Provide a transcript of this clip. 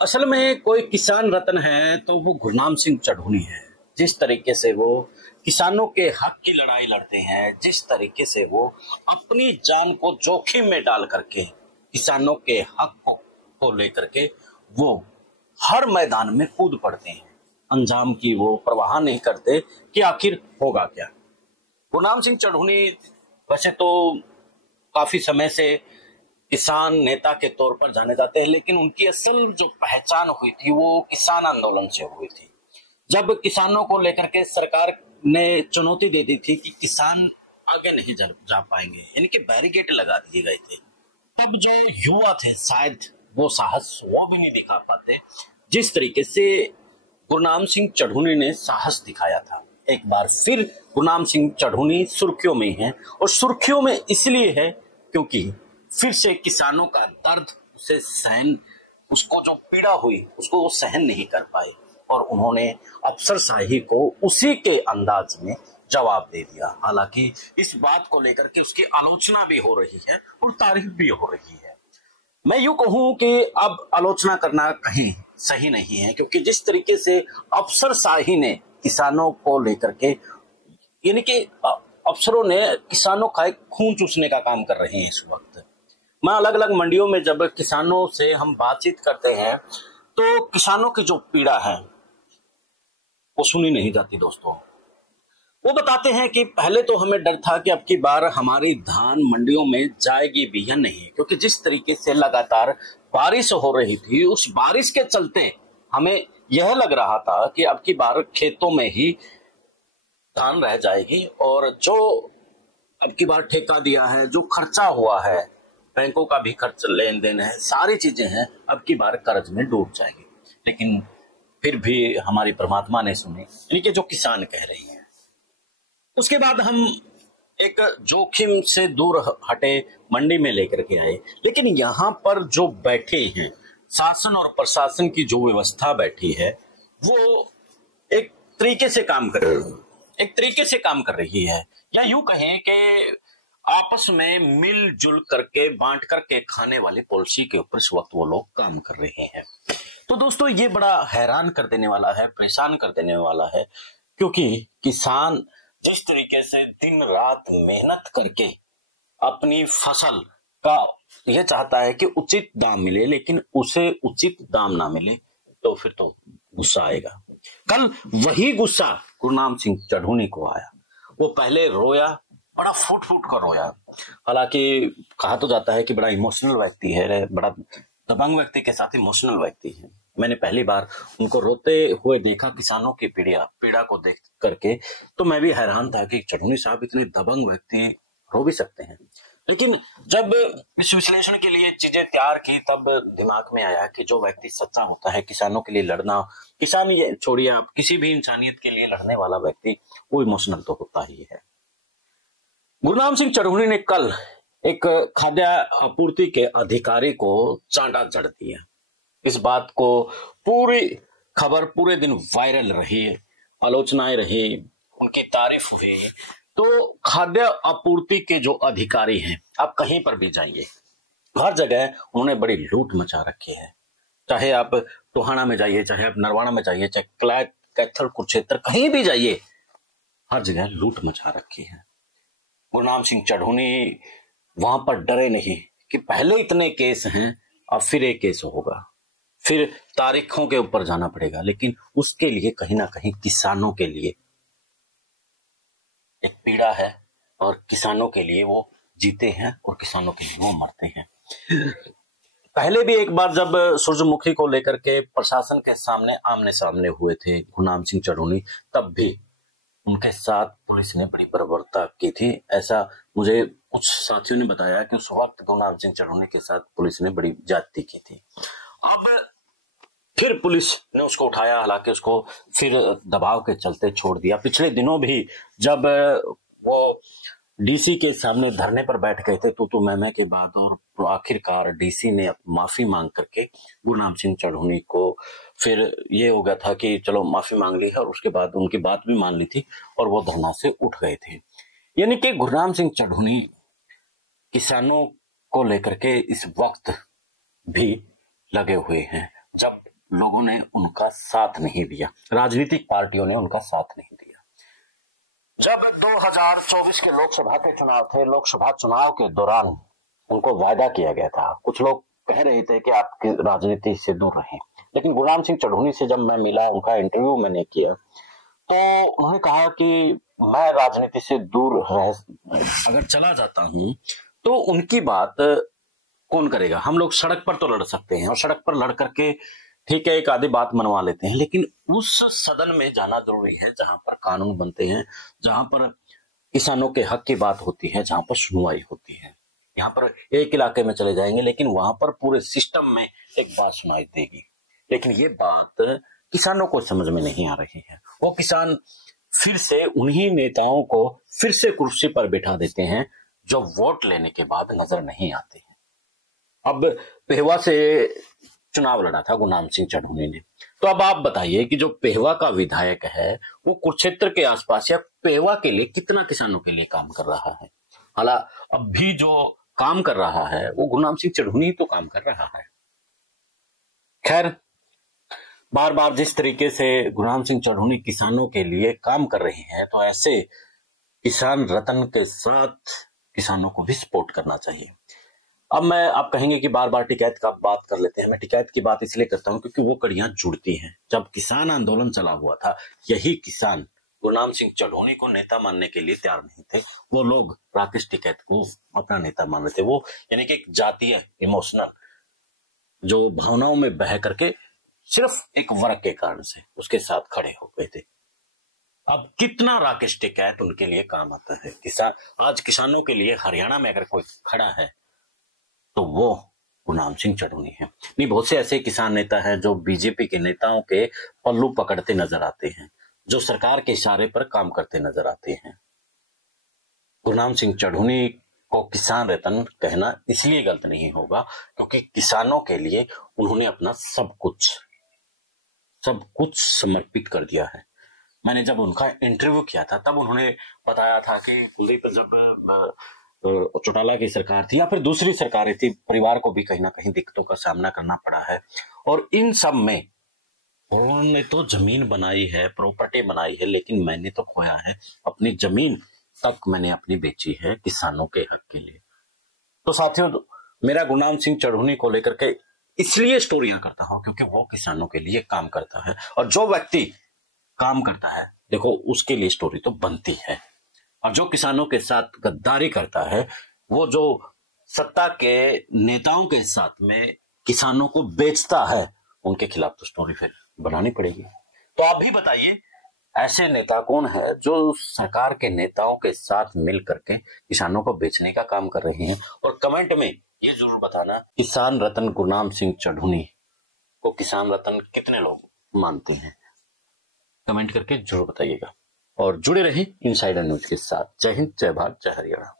असल में कोई किसान रत्न है तो वो गुरनाम सिंह चढ़ूनी है। जिस तरीके से वो किसानों के हक की लड़ाई लड़ते हैं, जिस तरीके से वो अपनी जान को जोखिम में डाल करके किसानों के हक को लेकर के वो हर मैदान में कूद पड़ते हैं, अंजाम की वो परवाह नहीं करते कि आखिर होगा क्या। गुरनाम सिंह चढ़ूनी वैसे तो काफी समय से किसान नेता के तौर पर जाने जाते हैं, लेकिन उनकी असल जो पहचान हुई थी वो किसान आंदोलन से हुई थी। जब किसानों को लेकर के सरकार ने चुनौती दे दी थी कि किसान आगे नहीं जा पाएंगे, यानी कि बैरिकेड लगा दिए गए थे, तब जो युवा थे शायद वो साहस वो भी नहीं दिखा पाते जिस तरीके से गुरनाम सिंह चढ़ूनी ने साहस दिखाया था। एक बार फिर गुरनाम सिंह चढ़ूनी सुर्खियों में है, और सुर्खियों में इसलिए है क्योंकि फिर से किसानों का दर्द उसे सहन, उसको जो पीड़ा हुई उसको वो सहन नहीं कर पाए, और उन्होंने अफसरशाही को उसी के अंदाज में जवाब दे दिया। हालांकि इस बात को लेकर के उसकी आलोचना भी हो रही है और तारीफ भी हो रही है। मैं यूं कहूं कि अब आलोचना करना कहीं सही नहीं है, क्योंकि जिस तरीके से अफसरशाही ने किसानों को लेकर के, यानी कि अफसरों ने किसानों का एक खून चूसने का काम कर रहे हैं इस वक्त। मैं अलग अलग मंडियों में जब किसानों से हम बातचीत करते हैं तो किसानों की जो पीड़ा है वो सुनी नहीं जाती दोस्तों। वो बताते हैं कि पहले तो हमें डर था कि अब की बार हमारी धान मंडियों में जाएगी भी या नहीं, क्योंकि जिस तरीके से लगातार बारिश हो रही थी उस बारिश के चलते हमें यह लग रहा था कि अब की बार खेतों में ही धान रह जाएगी, और जो अब की बार ठेका दिया है, जो खर्चा हुआ है, बैंकों का भी खर्च लेन देन है, सारी चीजें हैं, अब की बार कर्ज में डूब जाएगी। लेकिन फिर भी हमारी परमात्मा ने सुनी, यानी कि जो किसान कह रही हैं। उसके बाद हम एक जोखिम से दूर हटे मंडी में लेकर के आए, लेकिन यहाँ पर जो बैठे हैं शासन और प्रशासन की जो व्यवस्था बैठी है वो एक तरीके से काम कर रही है, एक तरीके से काम कर रही है, या यूं कहें कि आपस में मिलजुल करके बांट करके खाने वाली पॉलिसी के ऊपर इस वक्त वो लोग काम कर रहे हैं। तो दोस्तों ये बड़ा हैरान कर देने वाला है, परेशान कर देने वाला है, क्योंकि किसान जिस तरीके से दिन रात मेहनत करके अपनी फसल का यह चाहता है कि उचित दाम मिले, लेकिन उसे उचित दाम ना मिले तो फिर तो गुस्सा आएगा। कल वही गुस्सा गुरनाम सिंह चढ़ूनी को आया। वो पहले रोया, बड़ा फूट फूट कर रोया। हालांकि कहा तो जाता है कि बड़ा इमोशनल व्यक्ति है, बड़ा दबंग व्यक्ति के साथ इमोशनल व्यक्ति है। मैंने पहली बार उनको रोते हुए देखा किसानों की पीड़ा को देख करके, तो मैं भी हैरान था कि चढ़ूनी साहब इतने दबंग व्यक्ति रो भी सकते हैं। लेकिन जब इस विश्लेषण के लिए चीजें तैयार की तब दिमाग में आया कि जो व्यक्ति सच्चा होता है किसानों के लिए लड़ना, किसान छोड़िए आप किसी भी इंसानियत के लिए लड़ने वाला व्यक्ति, वो इमोशनल तो होता ही है। गुरनाम सिंह चढ़ूनी ने कल एक खाद्य आपूर्ति के अधिकारी को चांटा जड़ दिया। इस बात को पूरी खबर पूरे दिन वायरल रही, आलोचनाएं रही, उनकी तारीफ हुई। तो खाद्य आपूर्ति के जो अधिकारी हैं, आप कहीं पर भी जाइए, हर जगह उन्होंने बड़ी लूट मचा रखी है। चाहे आप टोहाना में जाइए, चाहे आप नरवाना में जाइए, चाहे क्लैट कैथल कुरुक्षेत्र कहीं भी जाइए, हर जगह लूट मचा रखी है। गुरनाम सिंह चढ़ूनी वहां पर डरे नहीं कि पहले इतने केस हैं, अब फिर एक केस होगा, फिर तारीखों के ऊपर जाना पड़ेगा, लेकिन उसके लिए कहीं ना कहीं किसानों के लिए एक पीड़ा है, और किसानों के लिए वो जीते हैं और किसानों के लिए वो मरते हैं। पहले भी एक बार जब सूरजमुखी को लेकर के प्रशासन के सामने आमने सामने हुए थे गुरनाम सिंह चढ़ूनी, तब भी उनके साथ पुलिस ने बड़ी बर्बरता की थी। ऐसा मुझे कुछ साथियों ने बताया कि उस वक्त गुरनाम सिंह चढ़ूनी के साथ पुलिस ने बड़ी ज्यादती की थी। अब फिर पुलिस ने उसको उठाया, हालांकि उसको फिर दबाव के चलते छोड़ दिया। पिछले दिनों भी जब वो डीसी के सामने धरने पर बैठ गए थे तो मैं के बाद, और आखिरकार डीसी ने माफी मांग करके गुरनाम सिंह चढ़ूनी को, फिर ये हो गया था कि चलो माफी मांग ली है, और उसके बाद उनकी बात भी मान ली थी और वो धरना से उठ गए थे। यानी कि गुरनाम सिंह चढ़ूनी किसानों को लेकर के इस वक्त भी लगे हुए हैं। जब लोगों ने उनका साथ नहीं दिया, राजनीतिक पार्टियों ने उनका साथ नहीं दिया। जब 2024 के लोकसभा के चुनाव थे, लोकसभा चुनाव के दौरान उनको वायदा किया गया था, कुछ लोग कह रहे थे कि आप राजनीति से दूर रहें, लेकिन गुरनाम सिंह चढ़ूनी से जब मैं मिला, उनका इंटरव्यू मैंने किया, तो उन्होंने कहा कि मैं राजनीति से दूर अगर चला जाता हूं तो उनकी बात कौन करेगा। हम लोग सड़क पर तो लड़ सकते हैं और सड़क पर लड़ करके ठीक है एक आधी बात मनवा लेते हैं, लेकिन उस सदन में जाना जरूरी है जहां पर कानून बनते हैं, जहां पर किसानों के हक की बात होती है, जहां पर सुनवाई होती है। यहाँ पर एक इलाके में चले जाएंगे लेकिन वहां पर पूरे सिस्टम में एक बात सुनाई देगी, लेकिन ये बात किसानों को समझ में नहीं आ रही है। वो किसान फिर से उन्हीं नेताओं को फिर से कुर्सी पर बैठा देते हैं जो वोट लेने के बाद नजर नहीं आते हैं। अब पेहवा से चुनाव लड़ा था गुरनाम सिंह चढ़ूनी ने, तो अब आप बताइए कि जो पेहवा का विधायक है वो कुरुक्षेत्र के आसपास या पेहवा के लिए कितना किसानों के लिए काम कर रहा है। हालांकि अब भी जो काम कर रहा है वो गुरनाम सिंह चढ़ूनी तो काम कर रहा है। खैर, बार बार जिस तरीके से गुरनाम सिंह चढ़ूनी किसानों के लिए काम कर रहे हैं, तो ऐसे किसान रत्न के साथ किसानों को भी सपोर्ट करना चाहिए। अब आप कहेंगे कि बार बार टिकैत का बात कर लेते हैं। मैं टिकैत की बात इसलिए करता हूं क्योंकि वो कड़ियां जुड़ती हैं। जब किसान आंदोलन चला हुआ था, यही किसान गुरनाम सिंह चढ़ूनी को नेता मानने के लिए तैयार नहीं थे। वो लोग राकेश टिकैत को अपना नेता मान रहे थे। वो यानी कि एक जातीय इमोशनल जो भावनाओं में बह करके सिर्फ एक वर्ग के कारण से उसके साथ खड़े हो गए थे। अब कितना राकेश टिकैत उनके लिए काम आता है। किसान आज किसानों के लिए हरियाणा में अगर कोई खड़ा है तो वो गुरनाम सिंह चढ़ूनी है। नहीं, बहुत से ऐसे किसान नेता हैं जो बीजेपी के नेताओं के पल्लू पकड़ते नजर आते हैं, जो सरकार के इशारे पर काम करते नजर आते हैं। गुरनाम सिंह चढ़ूनी को किसान रत्न कहना इसलिए गलत नहीं होगा क्योंकि किसानों के लिए उन्होंने अपना सब कुछ समर्पित कर दिया है। मैंने जब उनका इंटरव्यू किया था तब उन्होंने बताया था कि कुलदीप जब चौटाला की सरकार थी या फिर दूसरी सरकारें थी, परिवार को भी कहीं ना कहीं दिक्कतों का सामना करना पड़ा है, और इन सब में उन्होंने तो जमीन बनाई है, प्रॉपर्टी बनाई है, लेकिन मैंने तो खोया है अपनी जमीन तक मैंने अपनी बेची है किसानों के हक के लिए। तो साथियों, मेरा गुरनाम सिंह चढ़ूनी को लेकर के इसलिए स्टोरियां करता हूं क्योंकि वो किसानों के लिए काम करता है, और जो व्यक्ति काम करता है देखो उसके लिए स्टोरी तो बनती है, और जो किसानों के साथ गद्दारी करता है, वो जो सत्ता के नेताओं के साथ में किसानों को बेचता है, उनके खिलाफ तो स्टोरी फिर बनानी पड़ेगी। तो आप भी बताइए ऐसे नेता कौन है जो सरकार के नेताओं के साथ मिल करके किसानों को बेचने का काम कर रहे हैं, और कमेंट में ये जरूर बताना किसान रत्न गुरनाम सिंह चढ़ूनी को किसान रत्न कितने लोग मानते हैं। कमेंट करके जरूर बताइएगा और जुड़े रहें इनसाइडर न्यूज के साथ। जय हिंद, जय भारत, जय हरियाणा।